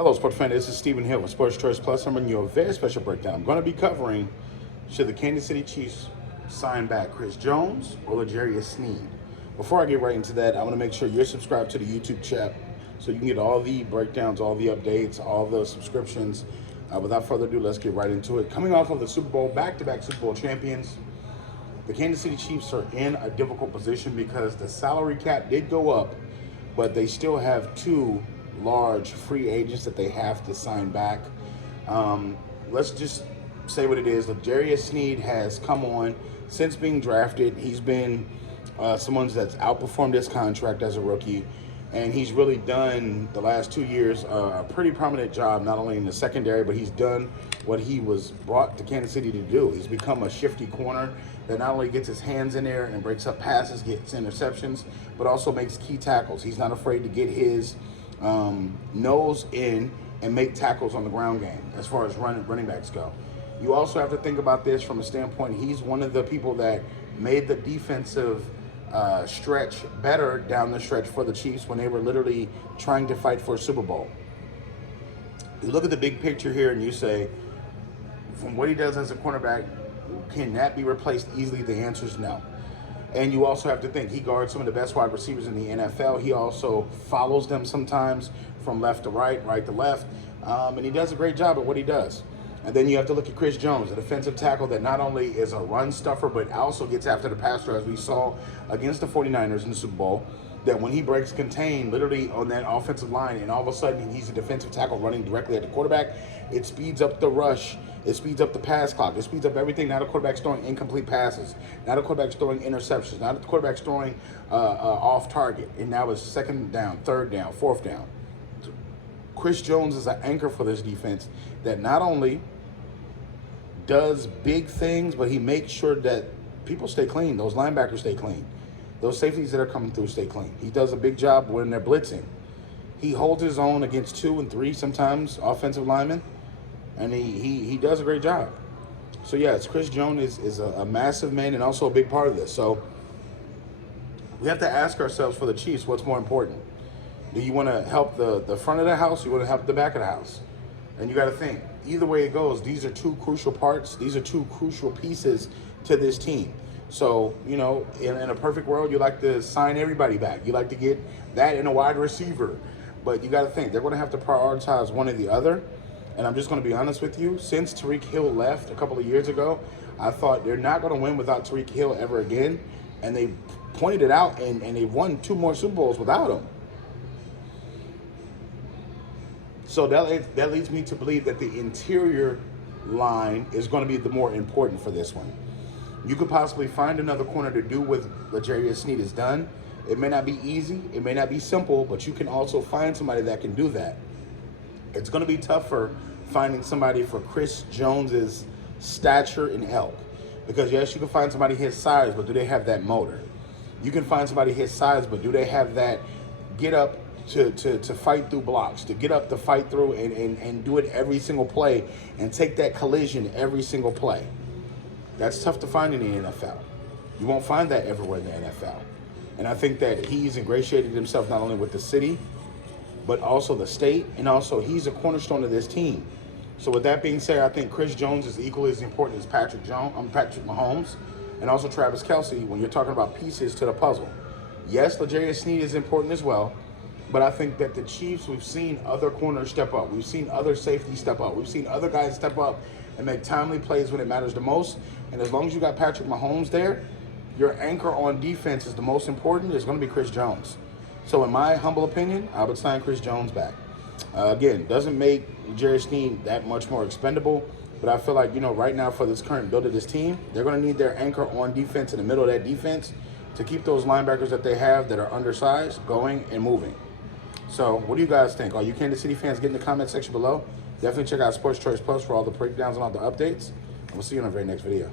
Hello, sports fan. This is Stephen Hill with Sports Choice Plus. I'm bringing you a very special breakdown. I'm going to be covering should the Kansas City Chiefs sign back Chris Jones or Sneed. Before I get right into that, I want to make sure you're subscribed to the YouTube chat so you can get all the breakdowns, all the updates, all the subscriptions. Without further ado, let's get right into it. Coming off of the Super Bowl, back-to-back Super Bowl champions, the Kansas City Chiefs are in a difficult position because the salary cap did go up, but they still have two large free agents that they have to sign back. Let's just say what it is. Sneed has come on since being drafted. He's been someone that's outperformed his contract as a rookie, and he's really done the last 2 years a pretty prominent job, not only in the secondary, but he's done what he was brought to Kansas City to do. He's become a shifty corner that not only gets his hands in there and breaks up passes, gets interceptions, but also makes key tackles. He's not afraid to get his nose in and make tackles on the ground game as far as running backs go. You also have to think about this from a standpoint, he's one of the people that made the defensive stretch better down the stretch for the Chiefs when they were literally trying to fight for a Super Bowl. You look at the big picture here and you say, from what he does as a cornerback, can that be replaced easily? The answer is no. And you also have to think, he guards some of the best wide receivers in the NFL. He also follows them sometimes from left to right, right to left. And he does a great job at what he does. And then you have to look at Chris Jones, a defensive tackle that not only is a run stuffer, but also gets after the passer, as we saw against the 49ers in the Super Bowl, that when he breaks contain, literally on that offensive line, and all of a sudden he's a defensive tackle running directly at the quarterback, it speeds up the rush. It speeds up the pass clock. It speeds up everything. Now the quarterback's throwing incomplete passes. Now the quarterback's throwing interceptions. Now the quarterback's throwing off target. And now it's second down, third down, fourth down. Chris Jones is an anchor for this defense that not only does big things, but he makes sure that people stay clean. Those linebackers stay clean. Those safeties that are coming through stay clean. He does a big job when they're blitzing. He holds his own against 2 and 3 sometimes offensive linemen. And he does a great job. So, yes, Chris Jones is a massive man and also a big part of this. So, we have to ask ourselves for the Chiefs, what's more important? Do you want to help the front of the house or you want to help the back of the house? And you got to think, either way it goes, these are two crucial parts. These are two crucial pieces to this team. So, you know, in a perfect world, you like to sign everybody back. You like to get that in a wide receiver. But you got to think, they're going to have to prioritize one or the other. And I'm just going to be honest with you, since Tyreek Hill left a couple of years ago, I thought they're not going to win without Tyreek Hill ever again. And they pointed it out, and they won 2 more Super Bowls without him. So that leads me to believe that the interior line is going to be the more important for this one. You could possibly find another corner to do what Sneed has done. It may not be easy, it may not be simple, but you can also find somebody that can do that. It's going to be tougher finding somebody for Chris Jones's stature and elk. Because, yes, you can find somebody his size, but do they have that motor? You can find somebody his size, but do they have that get up to fight through blocks, to get up to fight through and do it every single play and take that collision every single play? That's tough to find in the NFL. You won't find that everywhere in the NFL. And I think that he's ingratiated himself not only with the city, but also the state, and also he's a cornerstone of this team. So with that being said, I think Chris Jones is equally as important as Patrick Mahomes, and also Travis Kelce when you're talking about pieces to the puzzle. Yes, Sneed is important as well, but I think that the Chiefs, we've seen other corners step up. We've seen other safeties step up. We've seen other guys step up and make timely plays when it matters the most. And as long as you got Patrick Mahomes there, your anchor on defense is the most important. It's going to be Chris Jones. So in my humble opinion, I would sign Chris Jones back. Again, doesn't make Sneed that much more expendable, but I feel like, you know, right now for this current build of this team, they're going to need their anchor on defense in the middle of that defense to keep those linebackers that they have that are undersized going and moving. So what do you guys think? All you Kansas City fans, get in the comment section below. Definitely check out Sports Choice Plus for all the breakdowns and all the updates. And we'll see you in our very next video.